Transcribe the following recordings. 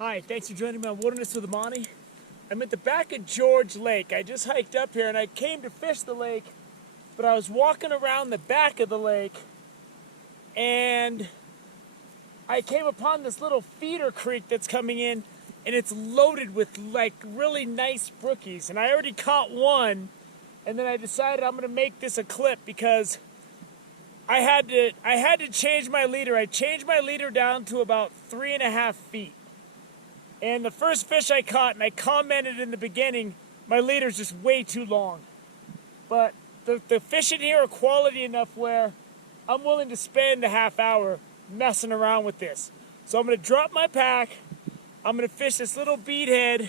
Hi, thanks for joining me on Wilderness with Amani. I'm at the back of George Lake. I just hiked up here and I came to fish the lake, but I was walking around the back of the lake and I came upon this little feeder creek that's coming in, and it's loaded with like really nice brookies. And I already caught one, and then I decided I'm gonna make this a clip because I had to change my leader. I changed my leader down to about 3.5 feet. And the first fish I caught, and I commented in the beginning, my leader's just way too long. But the fish in here are quality enough where I'm willing to spend a half hour messing around with this. So I'm gonna drop my pack. I'm gonna fish this little beadhead,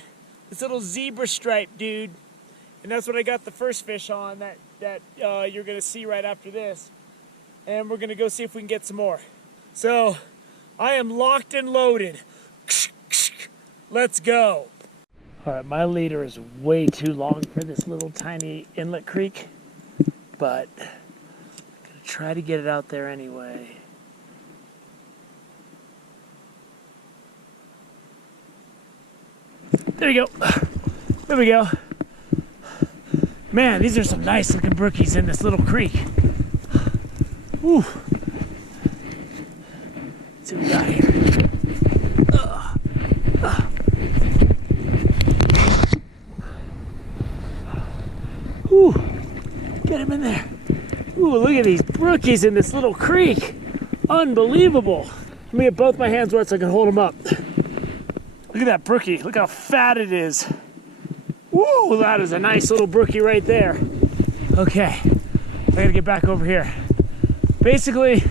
this little zebra stripe dude. And that's what I got the first fish on that you're gonna see right after this. And we're gonna go see if we can get some more. So I am locked and loaded. Let's go. All right, my leader is way too long for this little tiny inlet creek, but I'm gonna try to get it out there anyway. There you go. There we go. Man, these are some nice looking brookies in this little creek. Whew. Let's see what we got here. Ooh, get him in there. Ooh, look at these brookies in this little creek. Unbelievable. Let me get both my hands wet so I can hold them up. Look at that brookie. Look how fat it is. Woo, that is a nice little brookie right there. Okay, I gotta get back over here. Basically,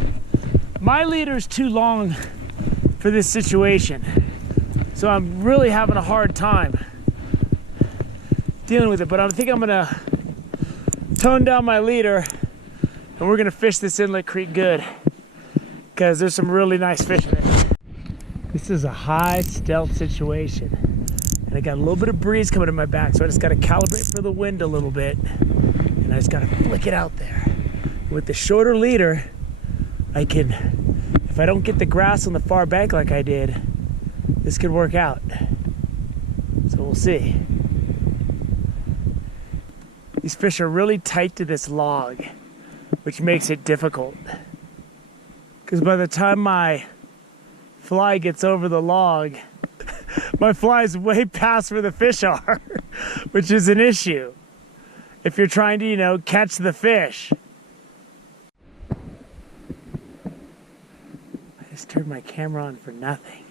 my leader's too long for this situation. So I'm really having a hard time dealing with it, but I think I'm gonna tone down my leader and we're gonna fish this inlet creek good because there's some really nice fish in it. This is a high stealth situation and I got a little bit of breeze coming in my back, so I just gotta calibrate for the wind a little bit and I just gotta flick it out there. With the shorter leader, I can, if I don't get the grass on the far bank like I did, this could work out. So we'll see. These fish are really tight to this log, which makes it difficult. Because by the time my fly gets over the log, my fly is way past where the fish are, which is an issue if you're trying to, catch the fish. I just turned my camera on for nothing.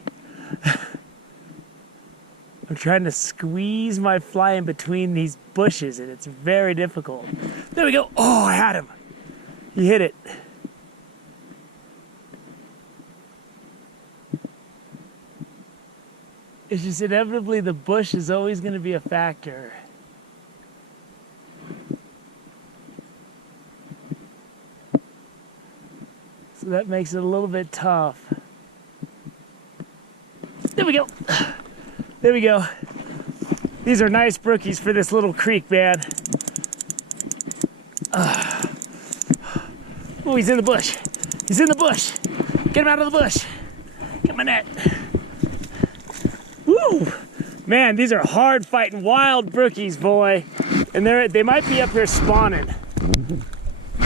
I'm trying to squeeze my fly in between these bushes and it's very difficult. There we go. Oh, I had him. He hit it. It's just inevitably the bush is always going to be a factor. So that makes it a little bit tough. There we go. There we go. These are nice brookies for this little creek, man. Oh, he's in the bush. He's in the bush. Get him out of the bush. Get my net. Woo! Man, these are hard fighting wild brookies, boy. And they might be up here spawning.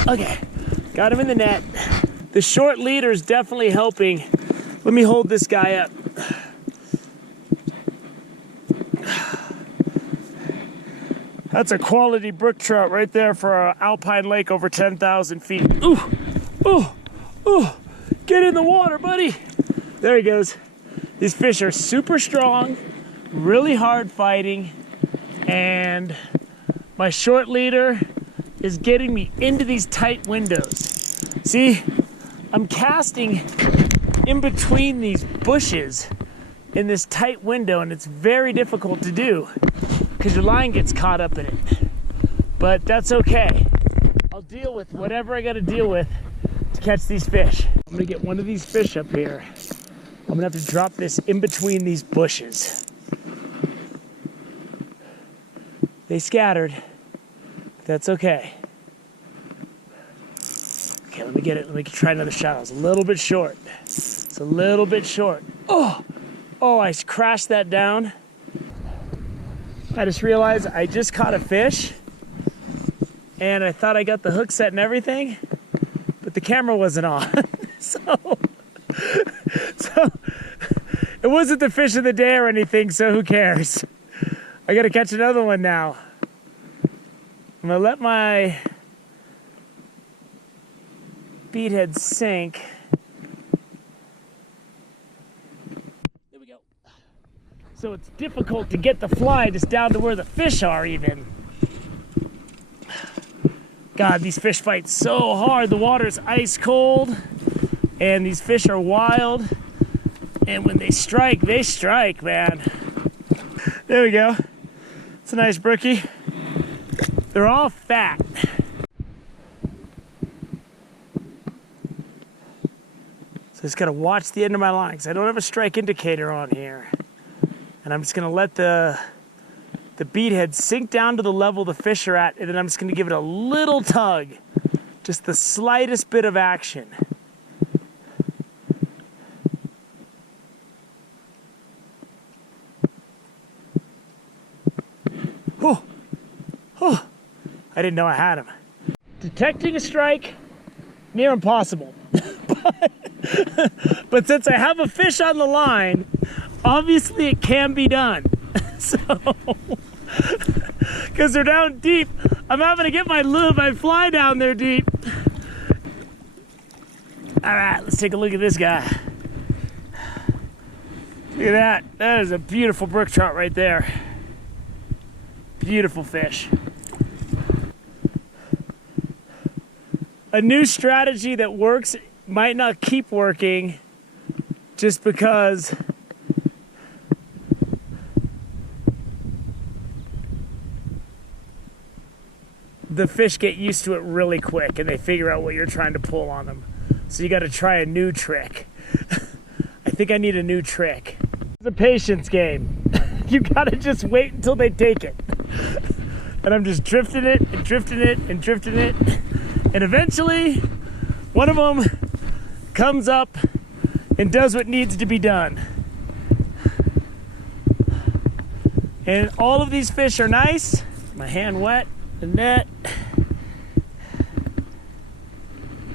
Okay, got him in the net. The short leader is definitely helping. Let me hold this guy up. That's a quality brook trout right there for an alpine lake over 10,000 feet. Ooh, ooh, ooh, get in the water, buddy. There he goes. These fish are super strong, really hard fighting, and my short leader is getting me into these tight windows. See, I'm casting in between these bushes in this tight window, and it's very difficult to do because your line gets caught up in it. But that's okay. I'll deal with whatever I gotta deal with to catch these fish. I'm gonna get one of these fish up here. I'm gonna have to drop this in between these bushes. They scattered, but that's okay. Okay, let me get it. Let me try another shot. I was a little bit short. It's a little bit short. Oh, Oh, I crashed that down. I just realized I just caught a fish and I thought I got the hook set and everything, but the camera wasn't on. so it wasn't the fish of the day or anything, so who cares? I gotta catch another one now. I'm gonna let my beadhead sink. There we go. So it's difficult to get the fly just down to where the fish are even. God, these fish fight so hard. The water's ice cold and these fish are wild. And when they strike, man. There we go. It's a nice brookie. They're all fat. So I just gotta watch the end of my line because I don't have a strike indicator on here. And I'm just gonna let the beadhead sink down to the level the fish are at, and then I'm just gonna give it a little tug. Just the slightest bit of action. Oh, oh, I didn't know I had him. Detecting a strike, near impossible. but since I have a fish on the line, obviously it can be done. So, because they're down deep, I'm having to get my fly down there deep. All right, let's take a look at this guy. Look at that. That is a beautiful brook trout right there. Beautiful fish. A new strategy that works might not keep working just because the fish get used to it really quick and they figure out what you're trying to pull on them. So you got to try a new trick. I think I need a new trick. It's a patience game. You got to just wait until they take it. And I'm just drifting it and drifting it and drifting it. And eventually, one of them comes up and does what needs to be done. And all of these fish are nice. My hand wet, the net.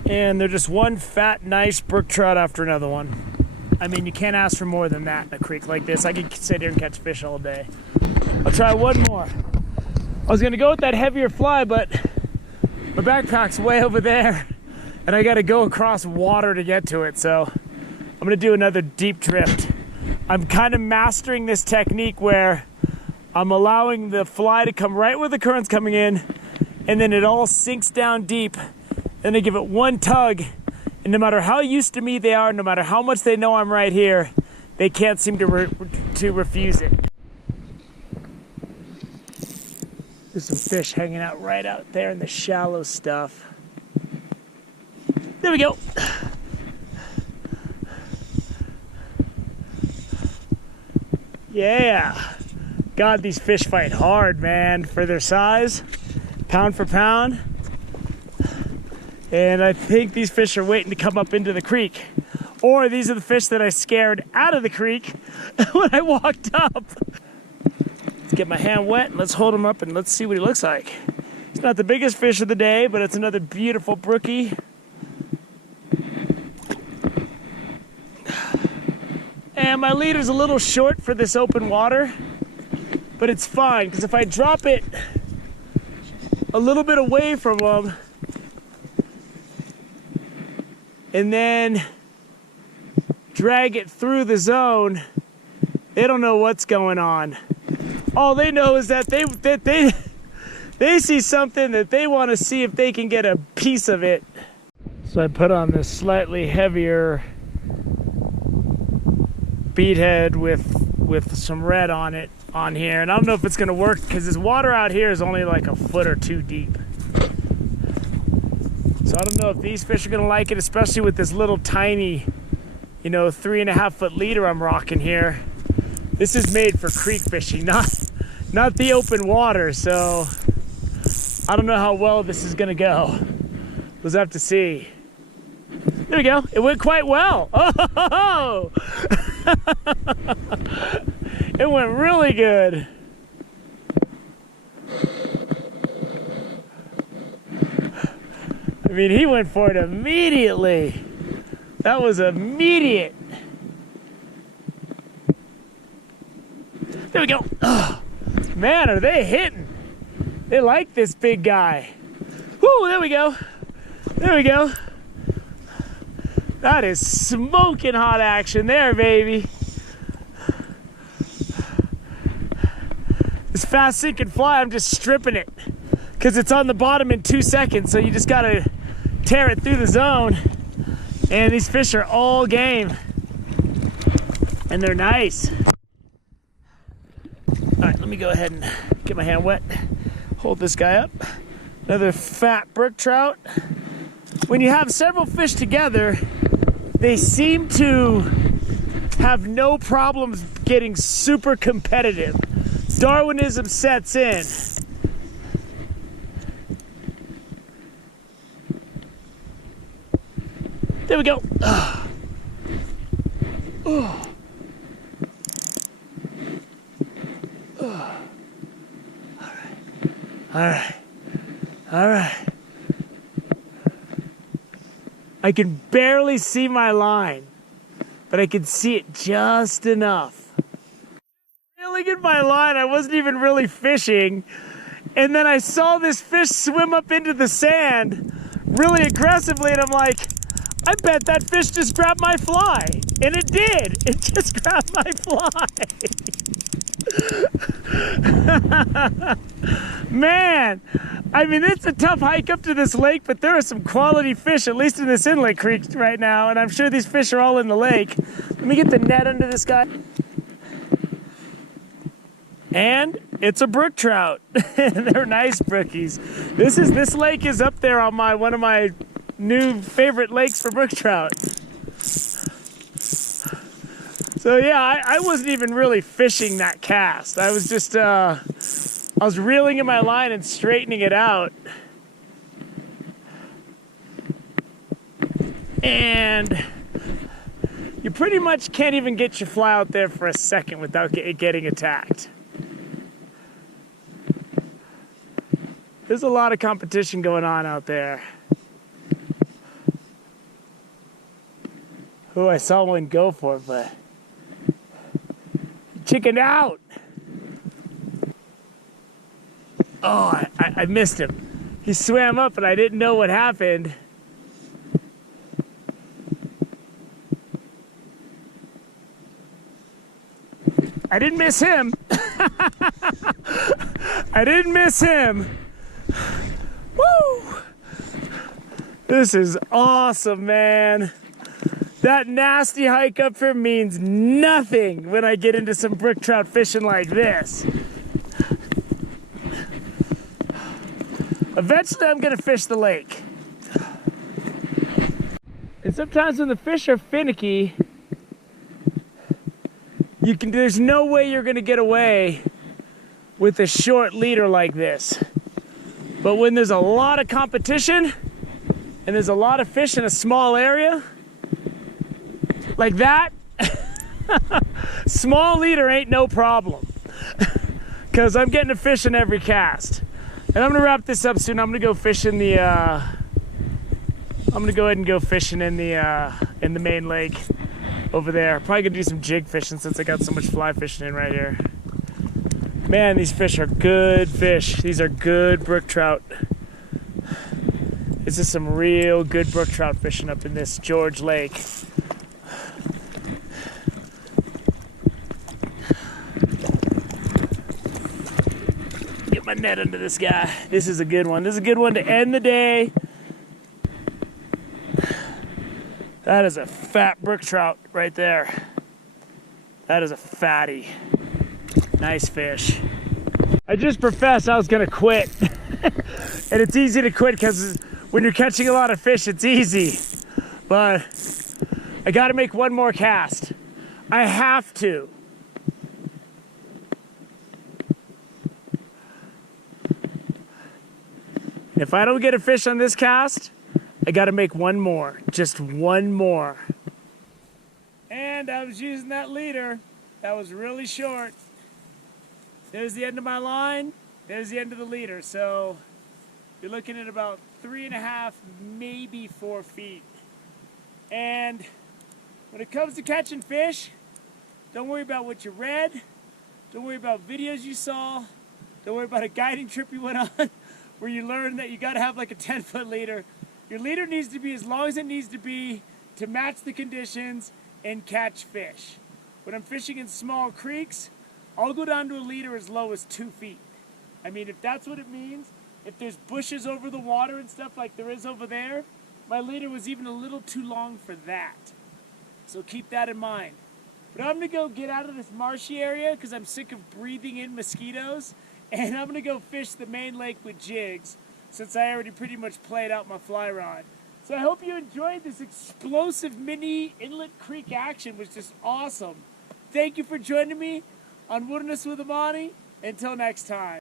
And they're just one fat, nice brook trout after another one. I mean, you can't ask for more than that in a creek like this. I could sit here and catch fish all day. I'll try one more. I was gonna go with that heavier fly, but my backpack's way over there and I gotta go across water to get to it, so I'm gonna do another deep drift. I'm kind of mastering this technique where I'm allowing the fly to come right where the current's coming in, and then it all sinks down deep, and I give it one tug, and no matter how used to me they are, no matter how much they know I'm right here, they can't seem to refuse it. There's some fish hanging out right out there in the shallow stuff. There we go. Yeah. God, these fish fight hard, man, for their size, pound for pound. And I think these fish are waiting to come up into the creek. Or these are the fish that I scared out of the creek when I walked up. Let's get my hand wet and let's hold him up and let's see what he looks like. It's not the biggest fish of the day, but it's another beautiful brookie. And my leader's a little short for this open water, but it's fine because if I drop it a little bit away from them and then drag it through the zone, they don't know what's going on. All they know is that they see something that they want to see if they can get a piece of it. So I put on this slightly heavier beadhead with some red on it on here, and I don't know if it's gonna work because this water out here is only like a foot or two deep. So I don't know if these fish are gonna like it, especially with this little tiny, 3.5 foot leader I'm rocking here. This is made for creek fishing, not the open water, so I don't know how well this is gonna go. We'll have to see. There we go. It went quite well. Oh, it went really good. I mean, he went for it immediately. That was immediate. There we go. Oh, man, are they hitting? They like this big guy. Whoo, there we go. There we go. That is smoking hot action there, baby. This fast sinking fly, I'm just stripping it because it's on the bottom in 2 seconds. So you just gotta tear it through the zone. And these fish are all game. And they're nice. All right, let me go ahead and get my hand wet. Hold this guy up. Another fat brook trout. When you have several fish together, they seem to have no problems getting super competitive. Darwinism sets in. There we go. Oh. Oh. Oh. All right. All right. All right. I can barely see my line, but I can see it just enough. Reeling in my line, I wasn't even really fishing. And then I saw this fish swim up into the sand really aggressively, and I'm like, I bet that fish just grabbed my fly. And it did. It just grabbed my fly. Man, I mean, it's a tough hike up to this lake, but there are some quality fish, at least in this inlet creek right now, and I'm sure these fish are all in the lake. Let me get the net under this guy. And it's a brook trout. They're nice brookies. This lake is up there on one of my new favorite lakes for brook trout. So yeah, I wasn't even really fishing that cast. I was just, I was reeling in my line and straightening it out. And you pretty much can't even get your fly out there for a second without it getting attacked. There's a lot of competition going on out there. Oh, I saw one go for it, but chickened out. Oh, I missed him. He swam up and I didn't know what happened. I didn't miss him. I didn't miss him. Woo! This is awesome, man. That nasty hike up here means nothing when I get into some brook trout fishing like this. Eventually, I'm gonna fish the lake. And sometimes when the fish are finicky, there's no way you're gonna get away with a short leader like this. But when there's a lot of competition and there's a lot of fish in a small area, like that, small leader ain't no problem. Because I'm getting a fish in every cast. And I'm gonna wrap this up soon. I'm gonna go fish in the, I'm gonna go ahead and go fishing in the main lake over there. Probably gonna do some jig fishing since I got so much fly fishing in right here. Man, these fish are good fish. These are good brook trout. This is some real good brook trout fishing up in this George Lake. Get my net under this guy. This is a good one. This is a good one to end the day. That is a fat brook trout right there. That is a fatty. Nice fish. I just professed I was gonna quit. And it's easy to quit because when you're catching a lot of fish, it's easy. But I gotta make one more cast. I have to. If I don't get a fish on this cast, I gotta make one more, just one more. And I was using that leader. That was really short. There's the end of my line. There's the end of the leader. So you're looking at about 3.5, maybe 4 feet. And when it comes to catching fish, don't worry about what you read. Don't worry about videos you saw. Don't worry about a guiding trip you went on where you learned that you gotta have like a 10-foot leader. Your leader needs to be as long as it needs to be to match the conditions and catch fish. When I'm fishing in small creeks, I'll go down to a leader as low as 2 feet. I mean, if that's what it means, if there's bushes over the water and stuff like there is over there, my leader was even a little too long for that. So keep that in mind. But I'm gonna go get out of this marshy area because I'm sick of breathing in mosquitoes, and I'm gonna go fish the main lake with jigs since I already pretty much played out my fly rod. So I hope you enjoyed this explosive mini Inlet Creek action, which is awesome. Thank you for joining me on Wilderness with Amani. Until next time.